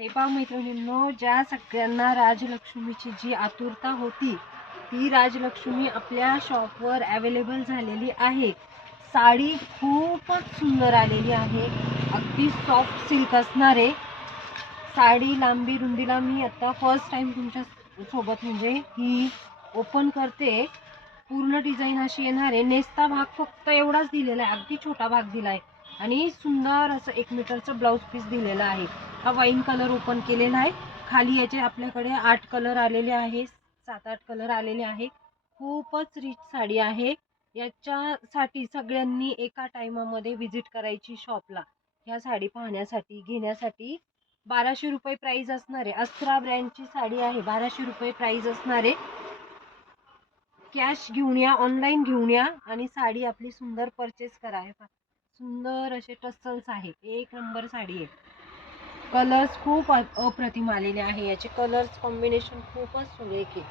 हे पहा मैत्रिणींनो, ज्या सगळ्यांना राजलक्ष्मीची जी आतुरता होती ती राजलक्ष्मी आपल्या शॉपवर अवेलेबल झालेली आहे। साडी खूपच सुंदर आलेली आहे, अगदी सॉफ्ट सिल्क असणारे साडी। लांबी रुंदीला मी आता फर्स्ट टाइम तुमच्या सोबत म्हणजे ही ओपन करते। पूर्ण डिझाईन अशी येणार आहे। नेसता भाग फक्त एवढाच दिलेला आहे, अगदी छोटा भाग दिलाय आणि सुंदर असं 1 मीटरचं ब्लाउज पीस दिलेला आहे। हा वाईन कलर ओपन केलेला आहे। खाली याचे आपल्याकडे 8 कलर आलेले आहे, 7-8 कलर आलेले आहे। खूपच रिच साडी आहे। याच्यासाठी सगळ्यांनी एका टाइमामध्ये व्हिजिट करायची शॉपला, ह्या साडी पाहण्यासाठी घेण्यासाठी। 1200 रुपये प्राइस असणार आहे। अस्त्रा ब्रँडची साडी आहे, 1200 रुपये प्राइस असणार आहे। कॅश घेऊन या, ऑनलाईन घेऊन या आणि साडी आपली सुंदर परचेस करा। सुंदर असे टसल्स आहे, एक नंबर साडी आहे। कलर्स खूप अप्रतिम आलेले आहे, याचे कलर्स कॉम्बिनेशन खूपच सुरेख आहे।